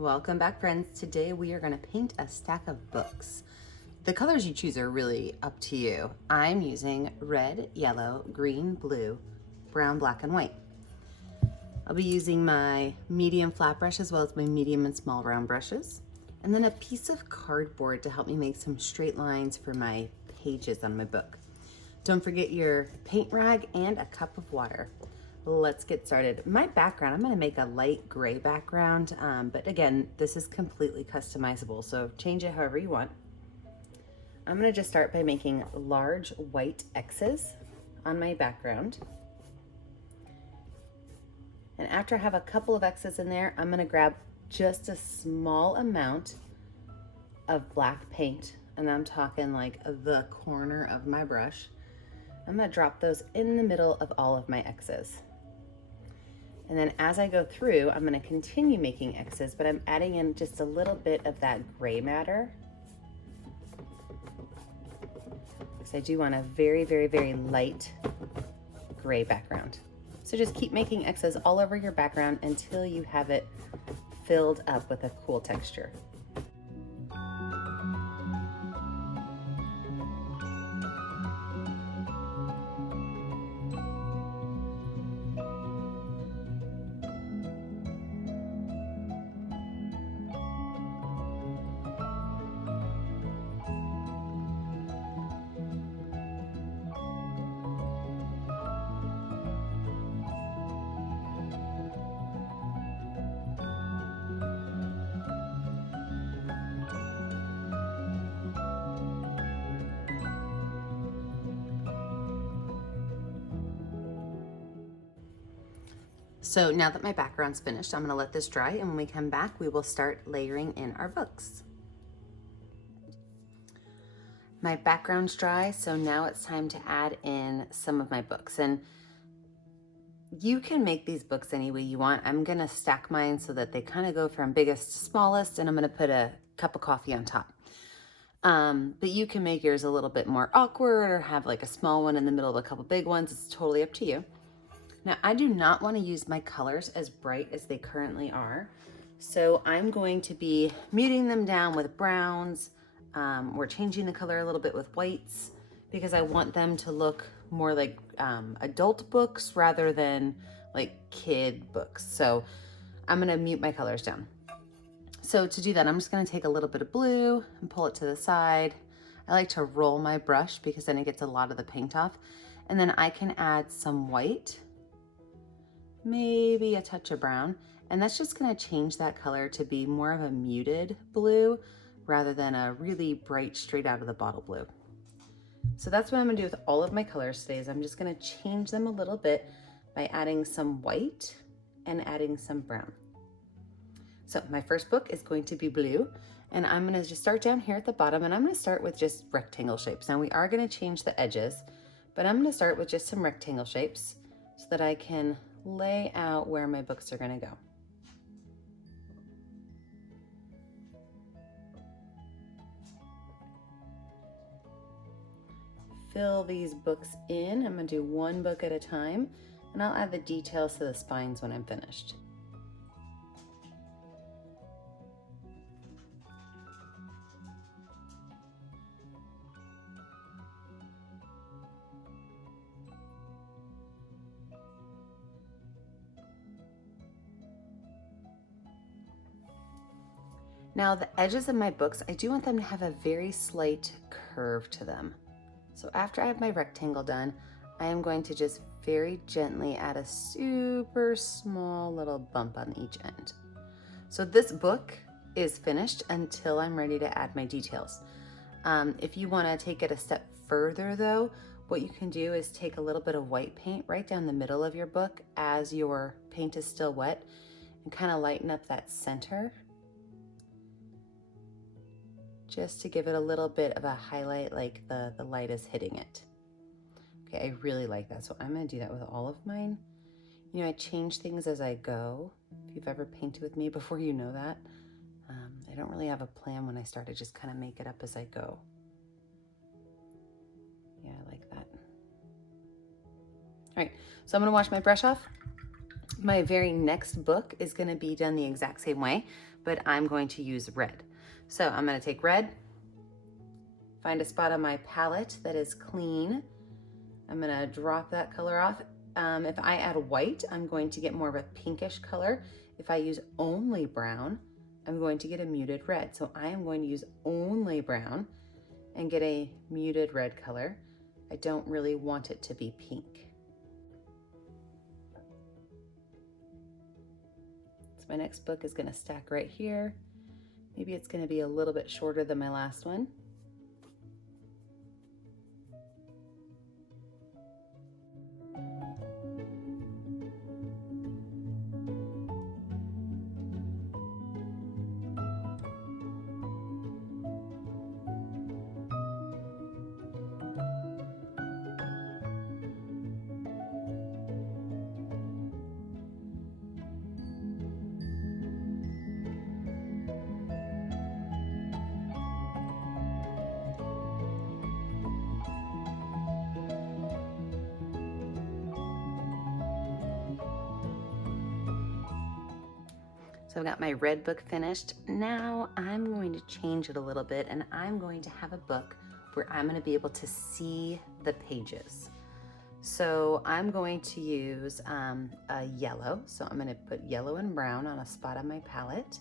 Welcome back, friends. Today we are going to paint a stack of books. The colors you choose are really up to you. I'm using red, yellow, green, blue, brown, black, and white. I'll be using my medium flat brush as well as my medium and small round brushes, and then a piece of cardboard to help me make some straight lines for my pages on my book. Don't forget your paint rag and a cup of water. Let's get started. My background, I'm going to make a light gray background, but again, this is completely customizable, so change it however you want. I'm going to just start by making large white X's on my background. And after I have a couple of X's in there, I'm going to grab just a small amount of black paint, and I'm talking like the corner of my brush. I'm going to drop those in the middle of all of my X's. And then as I go through, I'm going to continue making X's, but I'm adding in just a little bit of that gray matter, because I do want a very, very, very light gray background. So just keep making X's all over your background until you have it filled up with a cool texture. So now that my background's finished, I'm going to let this dry, and when we come back, we will start layering in our books. My background's dry, so now it's time to add in some of my books. And you can make these books any way you want. I'm going to stack mine so that they kind of go from biggest to smallest, and I'm going to put a cup of coffee on top. But you can make yours a little bit more awkward or have like a small one in the middle of a couple big ones. It's totally up to you. Now, I do not want to use my colors as bright as they currently are, so I'm going to be muting them down with browns. We're changing the color a little bit with whites because I want them to look more like adult books rather than like kid books. So I'm going to mute my colors down. So to do that, I'm just going to take a little bit of blue and pull it to the side. I like to roll my brush because then it gets a lot of the paint off. And then I can add some white, maybe a touch of brown, and that's just going to change that color to be more of a muted blue rather than a really bright straight out of the bottle blue. So that's what I'm going to do with all of my colors today, is I'm just going to change them a little bit by adding some white and adding some brown. So my first book is going to be blue, and I'm going to just start down here at the bottom, and I'm going to start with just rectangle shapes. Now we are going to change the edges, but I'm going to start with just some rectangle shapes so that I can lay out where my books are going to go. Fill these books in. I'm going to do one book at a time, and I'll add the details to the spines when I'm finished. Now the edges of my books, I do want them to have a very slight curve to them. So after I have my rectangle done, I am going to just very gently add a super small little bump on each end. So this book is finished until I'm ready to add my details. If you want to take it a step further though, what you can do is take a little bit of white paint right down the middle of your book as your paint is still wet and kind of lighten up that center, just to give it a little bit of a highlight, like the light is hitting it. Okay, I really like that, so I'm gonna do that with all of mine. You know, I change things as I go. If you've ever painted with me before, you know that. I don't really have a plan when I start, I just kind of make it up as I go. Yeah, I like that. All right, so I'm gonna wash my brush off. My very next book is going to be done the exact same way, but I'm going to use red. So I'm gonna take red, find a spot on my palette that is clean. I'm gonna drop that color off. If I add white, I'm going to get more of a pinkish color. If I use only brown, I'm going to get a muted red. So I am going to use only brown and get a muted red color. I don't really want it to be pink. So my next book is gonna stack right here. Maybe it's gonna be a little bit shorter than my last one. So I've got my red book finished. Now I'm going to change it a little bit, and I'm going to have a book where I'm going to be able to see the pages. So I'm going to use a yellow. So I'm going to put yellow and brown on a spot on my palette.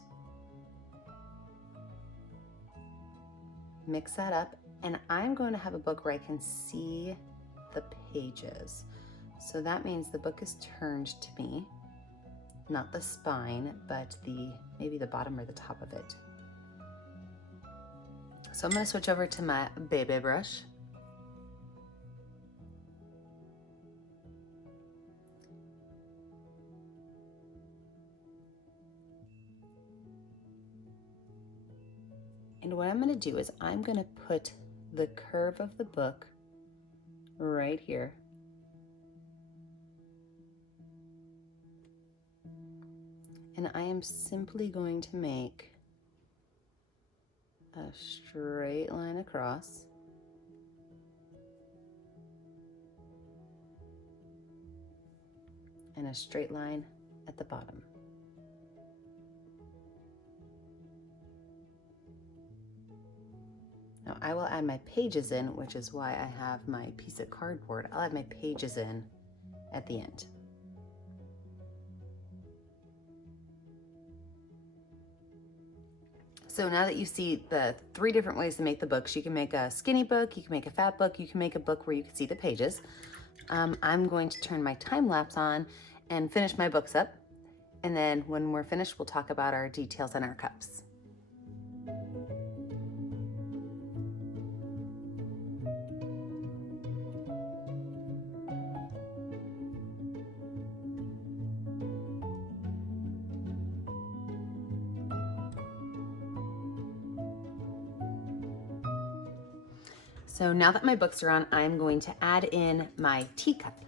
Mix that up, and I'm going to have a book where I can see the pages. So that means the book is turned to me. Not the spine, but maybe the bottom or the top of it. So I'm going to switch over to my baby brush. And what I'm going to do is I'm going to put the curve of the book right here. And I am simply going to make a straight line across. And a straight line at the bottom. Now I will add my pages in, which is why I have my piece of cardboard. I'll add my pages in at the end. So now that you see the 3 different ways to make the books, you can make a skinny book, you can make a fat book, you can make a book where you can see the pages. I'm going to turn my time lapse on and finish my books up. And then when we're finished, we'll talk about our details and our cups. So now that my books are on, I'm going to add in my teacup.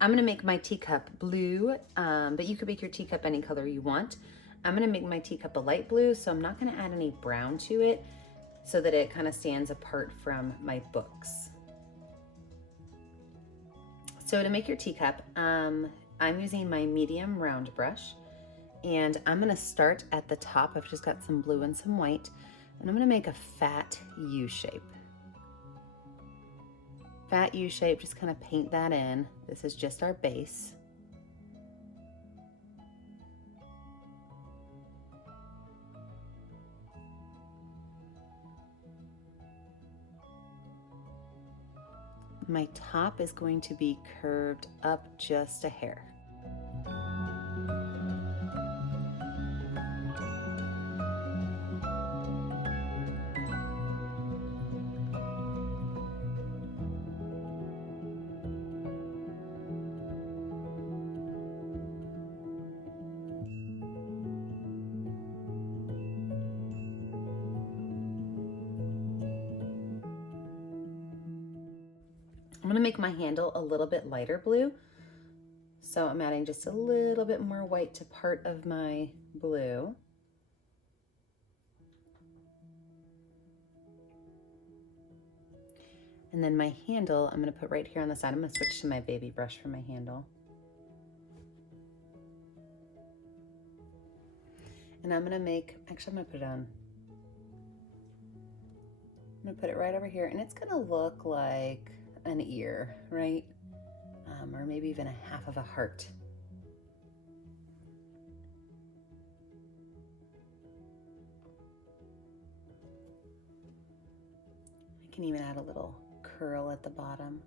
I'm gonna make my teacup blue, but you could make your teacup any color you want. I'm gonna make my teacup a light blue, so I'm not gonna add any brown to it so that it kind of stands apart from my books. So to make your teacup, I'm using my medium round brush, and I'm gonna start at the top. I've just got some blue and some white, and I'm gonna make a fat U shape. Fat U shape, just kind of paint that in. This is just our base. My top is going to be curved up just a hair. I'm gonna make my handle a little bit lighter blue. So I'm adding just a little bit more white to part of my blue. And then my handle, I'm gonna put right here on the side. I'm gonna switch to my baby brush for my handle. And I'm gonna make, actually I'm gonna put it on, I'm gonna put it right over here, and it's gonna look like an ear, right? Or maybe even a half of a heart. I can even add a little curl at the bottom.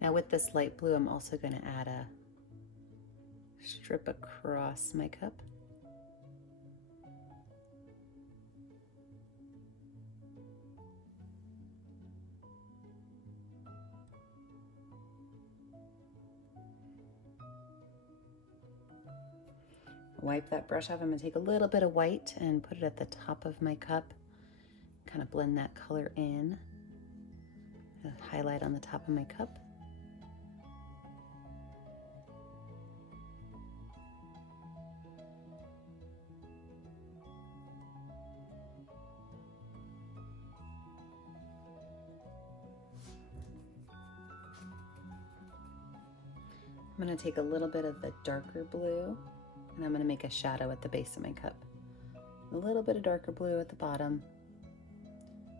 Now with this light blue, I'm also going to add a strip across my cup. Wipe that brush off. I'm going to take a little bit of white and put it at the top of my cup. Kind of blend that color in. Highlight on the top of my cup. I'm going to take a little bit of the darker blue and I'm going to make a shadow at the base of my cup. A little bit of darker blue at the bottom.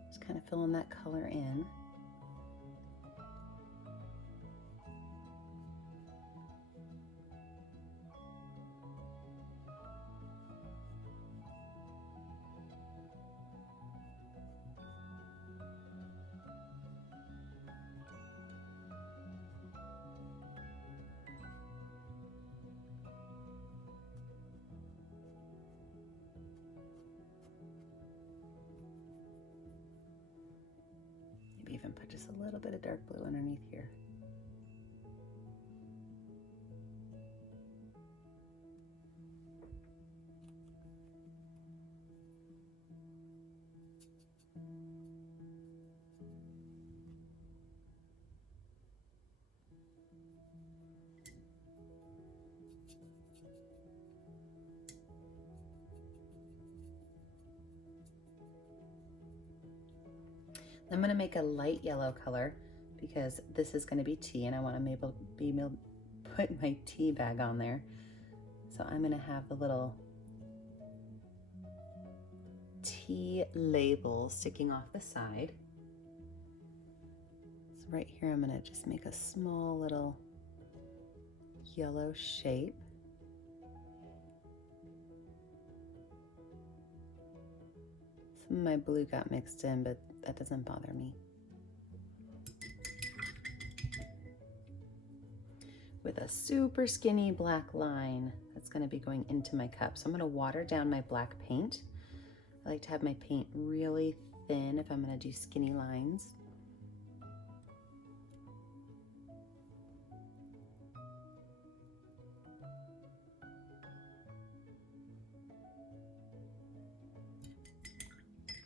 Just kind of filling that color in. Even put just a little bit of dark blue underneath here. I'm going to make a light yellow color because this is going to be tea and I want to be able to put my tea bag on there. So I'm going to have the little tea label sticking off the side. So right here I'm going to just make a small little yellow shape. Some of my blue got mixed in, but that doesn't bother me. With a super skinny black line that's going to be going into my cup. So I'm going to water down my black paint. I like to have my paint really thin if I'm going to do skinny lines.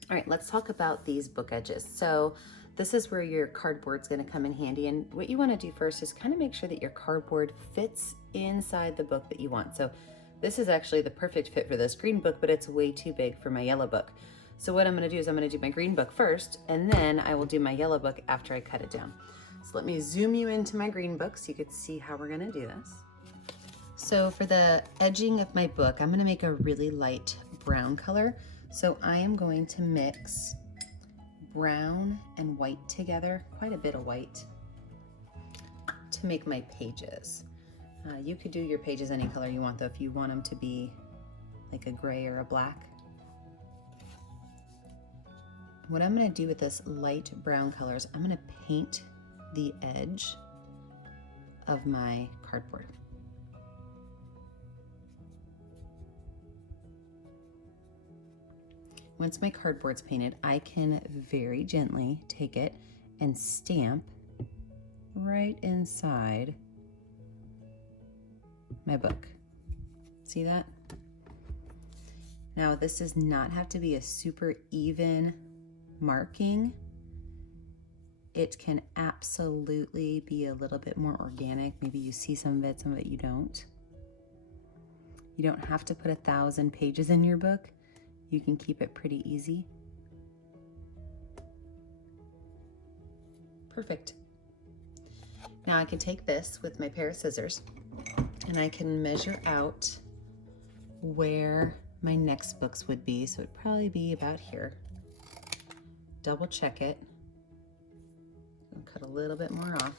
All right, let's talk about these book edges. So this is where your cardboard's gonna come in handy. And what you wanna do first is kind of make sure that your cardboard fits inside the book that you want. So this is actually the perfect fit for this green book, but it's way too big for my yellow book. So what I'm gonna do is I'm gonna do my green book first, and then I will do my yellow book after I cut it down. So let me zoom you into my green book so you could see how we're gonna do this. So for the edging of my book, I'm gonna make a really light brown color. So I am going to mix brown and white together, quite a bit of white, to make my pages. You could do your pages any color you want though, if you want them to be like a gray or a black. What I'm gonna do with this light brown color is I'm gonna paint the edge of my cardboard. Once my cardboard's painted, I can very gently take it and stamp right inside my book. See that? Now this does not have to be a super even marking. It can absolutely be a little bit more organic. Maybe you see some of it you don't. You don't have to put 1,000 pages in your book. You can keep it pretty easy. Perfect. Now I can take this with my pair of scissors and I can measure out where my next books would be. So it'd probably be about here. Double check it. I'll cut a little bit more off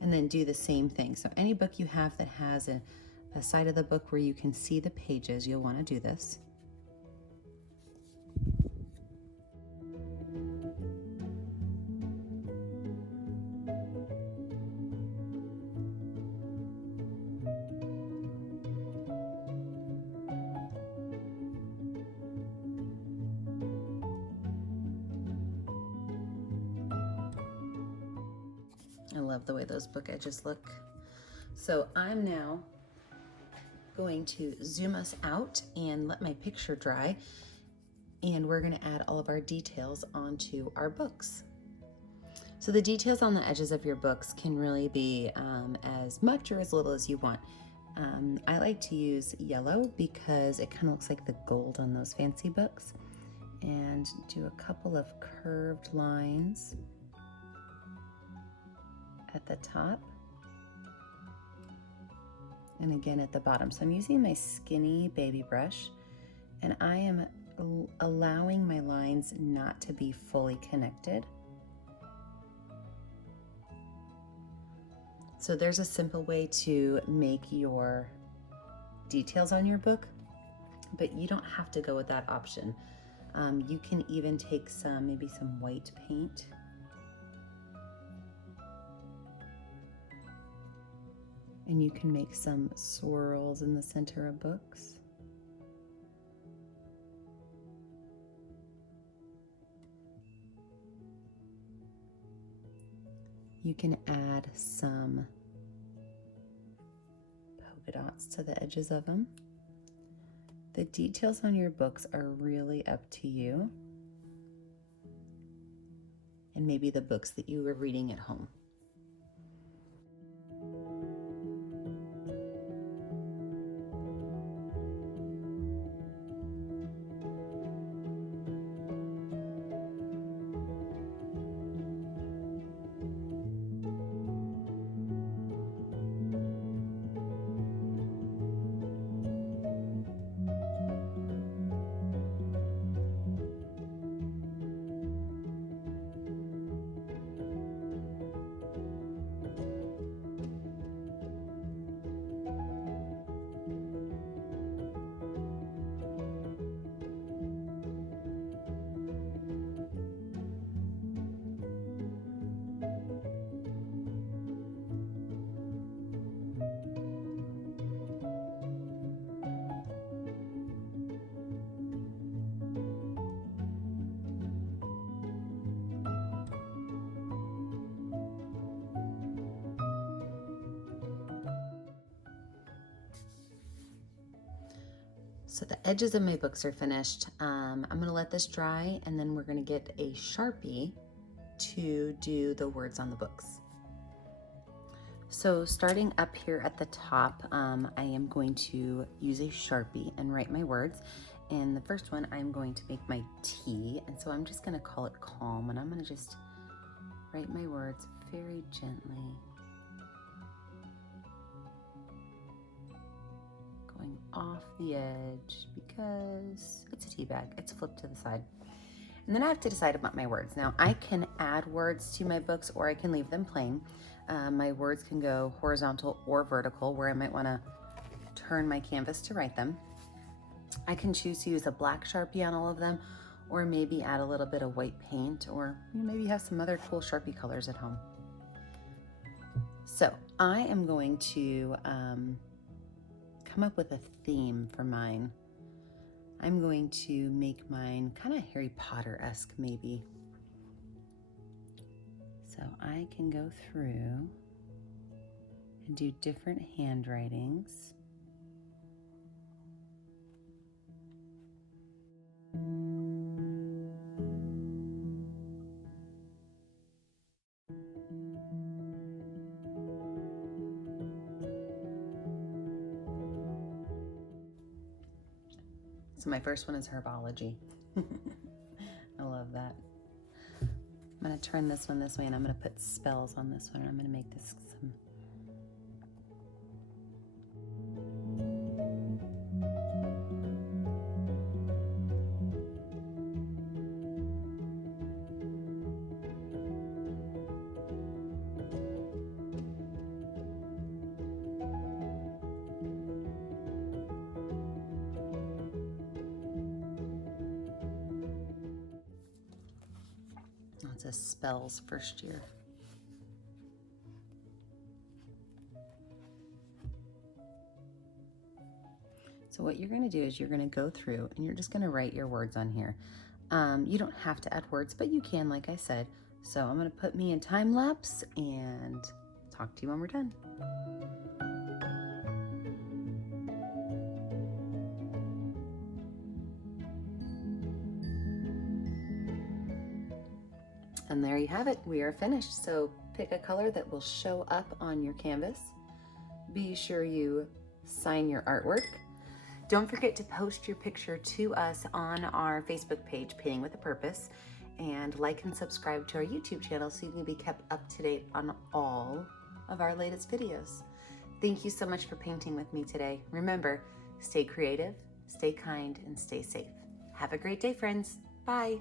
and then do the same thing. So any book you have that has a side of the book where you can see the pages, you'll want to do this. I love the way those book edges look. So I'm now going to zoom us out and let my picture dry, and we're going to add all of our details onto our books. So the details on the edges of your books can really be as much or as little as you want. I like to use yellow because it kind of looks like the gold on those fancy books, and do a couple of curved lines at the top and again at the bottom. So I'm using my skinny baby brush and I am allowing my lines not to be fully connected. So there's a simple way to make your details on your book, but you don't have to go with that option. You can even take maybe some white paint and you can make some swirls in the center of books. You can add some polka dots to the edges of them. The details on your books are really up to you, and maybe the books that you were reading at home. So the edges of my books are finished. I'm gonna let this dry and then we're gonna get a Sharpie to do the words on the books. So starting up here at the top, I am going to use a Sharpie and write my words. And the first one, I'm going to make my T, and so I'm just gonna call it calm, and I'm gonna just write my words very gently. Going off the edge because it's a tea bag. It's flipped to the side. And then I have to decide about my words. Now I can add words to my books or I can leave them plain. My words can go horizontal or vertical, where I might want to turn my canvas to write them. I can choose to use a black Sharpie on all of them, or maybe add a little bit of white paint, or maybe have some other cool Sharpie colors at home. So I am going to come up with a theme for mine. I'm going to make mine kind of Harry Potter-esque maybe. So I can go through and do different handwritings. So my first one is herbology. I love that. I'm gonna turn this one this way and I'm gonna put spells on this one, and I'm gonna make this some says spells first year. So what you're going to do is you're going to go through and you're just going to write your words on here. You don't have to add words, but you can, like I said. So I'm going to put me in time lapse and talk to you when we're done. And there you have it. We are finished. So pick a color that will show up on your canvas. Be sure you sign your artwork. Don't forget to post your picture to us on our Facebook page, Painting with a Purpose, and like and subscribe to our YouTube channel so you can be kept up to date on all of our latest videos. Thank you so much for painting with me today. Remember, stay creative, stay kind, and stay safe. Have a great day, friends. Bye.